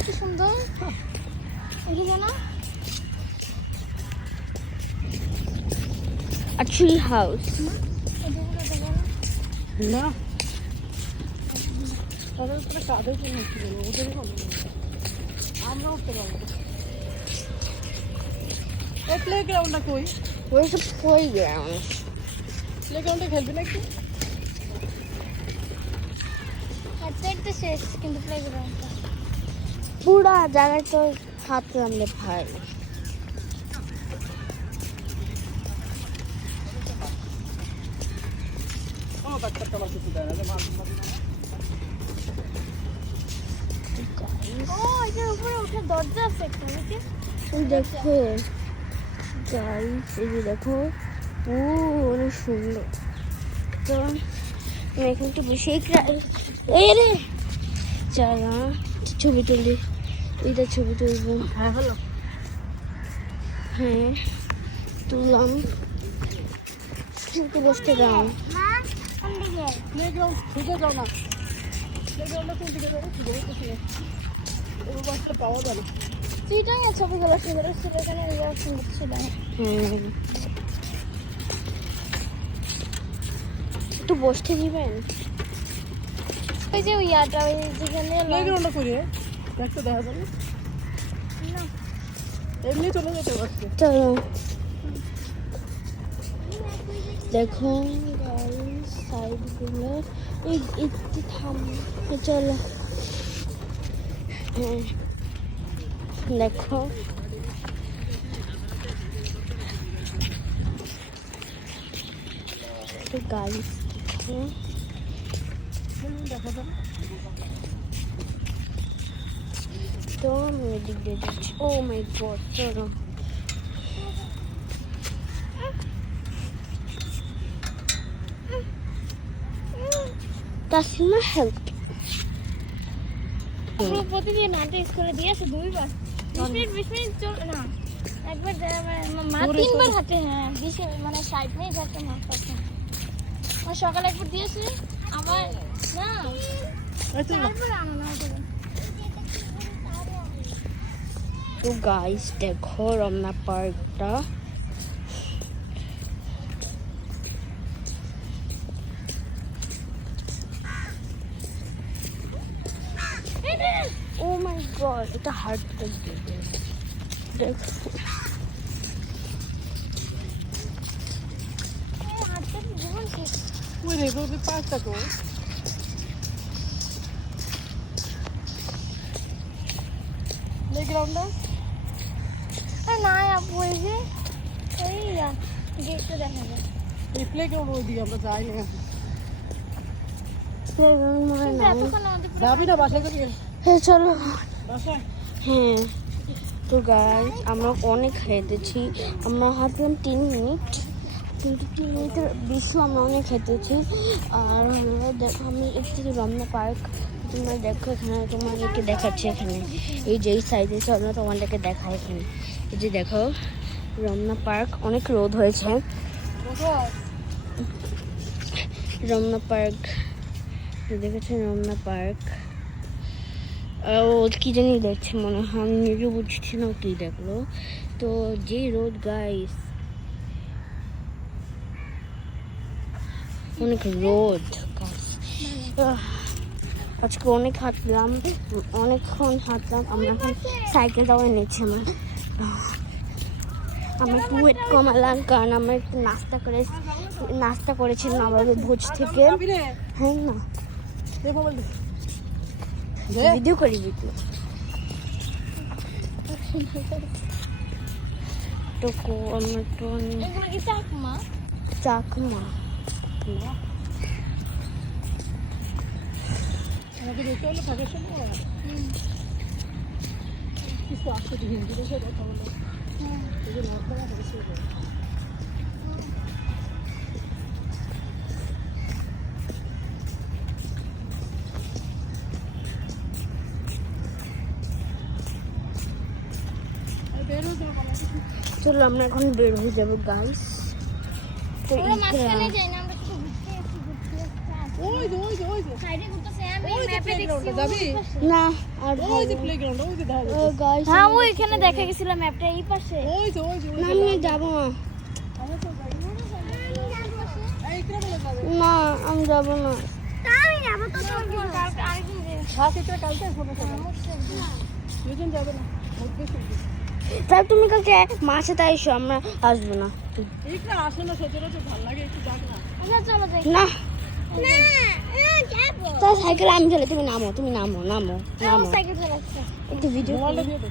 কি সুন্দর এখানে না A tree house. না তাদের উপরে কাঁধে কি হচ্ছিল ওদেরই হবে আমরা উঠতে পারবো এই প্লে গ্রাউন্ডটা কই Where's the playground? প্লে গ্রাউন্ডে খেলবি নাকি হাতটা শেষ কিন্তু প্লেগ্রাউন্ডটা পুরা জায়গায় তো হাত নামলে ভাই ও বাচ্চাটা আমার কিছু দেয় না যে মাছ ও এটার উপরে ওঠার দরজা আছে একটা নাকি দেখো গাইস এই যে দেখো ও অনেক সুন্দর তো আমি এখানে একটু বসে এই রে চলা ছবি তুলি এইটা ছবি তুলবো হ্যাঁ হ্যালো হ্যাঁ তুললাম কিন্তু বসতে দাও মা কোন দিকে প্লে গ্রাউন্ড খুঁজে যাও না প্লে গ্রাউন্ডটা কোন দিকে যাবো খুঁজে কোথায় ও বাচ্চা পাওয়া যাবে তুইটাই ছবিগুলো সুন্দর ছিল এখানে সুন্দর ছিল হুম একটু বসতে দিবেন ওই যে ইয়াটা ওই যেখানে প্লে গ্রাউন্ডটা কই রে দেখতে দেখা যাবে না এমনি চলে যেতে পারছে চলো দেখো গাইস সাইডগুলো এই একটু থাম চলো হ্যাঁ দেখো গাইস দেখো দেখা যাবে তো আমি এদিক দিয়ে যাচ্ছি ও মাই গড চলো তাসলিমা হেল্প পুরো প্রতিদিন নাটক করে দিয়েছে দুইবার 20 মিনিট চল না একবার মা তিনবার হাঁটে হ্যাঁ 20 মানে 60 মিনিট হাঁটে মা তখন আর সকালে একবার দিয়েছে আবার না তারপরে আনো না ওটা তো গাইস দেখো রমনা পার্কটা ও মাই গড এটা হার্ড করবে দেখো হাঁটতে জীবন শেষ ওই রে ওই পাঁচটা তো প্লে গ্রাউন্ডটা না আপু এই যে ওই গেটটা দেখা যায় এই প্লে গ্রাউন্ড ওইদিকে আমরা যাই না কিন্তু এতক্ষণ আমাদের পুরো যাবি না বাসায় যাবি হ্যাঁ চলো বাসায় হ্যাঁ তো গাইস আমরা অনেক হেঁটেছি আমরা হাঁটলাম 3 মিনিট কিন্তু 3 মিনিটের বেশি আমরা অনেক হেঁটেছি আর আমরা দেখো আমি একটু রমনা পার্ক তোমরা দেখো এখানে তোমাদেরকে দেখাচ্ছি এখানে এই যে এই সাইডে চলো তোমাদেরকে দেখায় এখানে এই যে দেখো রমনা পার্ক অনেক রোদ হয়েছে রমনা পার্ক দেখেছেন রমনা পার্ক ও কি জানি দেখছে মনে হয় আমি নিজে বুঝছি না কি দেখলো তো যে রোদ গাইস অনেক রোদ আজকে অনেক হাঁটলাম অনেকক্ষণ হাঁটলাম আমরা এখন সাইকেলটাও এনেছি আমরা একটু ওয়েট কমালাম কারণ আমরা একটু নাস্তা করেছিলাম আমাদের ভোজ থেকে হ্যাঁ না ভিডিও করি ভিডিও তো আমরা তো এগুলো কি চাকমা চাকমা আমাকে দেখতে হলে থাকার সময় কিছু আসতে হিন্দি দেখে কথা বলো এই যে নর্থ বেঙ্গল হয়েছে চলো আমরা এখন বের হয়ে যাবো গাইস তো মাঝখানে যাই না আমরা কিছু ঘুরতে ওই যে সাইডে ঘুরতেছে আমি ওই যে ম্যাপে দেখছি playground-টা যাবি? না আর ওই যে প্লেগ্রাউন্ড ওই যে দেখা যাচ্ছে গাইস হ্যাঁ ওই এখানে দেখা গেছিল ম্যাপটা এই পাশে ওই যে না আমি যাবো না এই কিরা বলে যাবে না আমি যাবো না আমি যাবো তো কালকে আরেকদিন যাবো। হ্যাঁ কিরা কালকে ফোনে কথা দুজন যাবে না মুখে শুনবি তাহলে তুমি কালকে মার সাথে এসো আমরা আসবো না এইটা আসে না সচরাচর ভালো লাগে একটু যাক না আচ্ছা চলো যাই না না যাবো তাহলে সাইকেল আমি চলে তুমি নামো নামো সাইকেল চালাচ্ছে একটু ভিডিও মোবাইলটা দিয়ে দে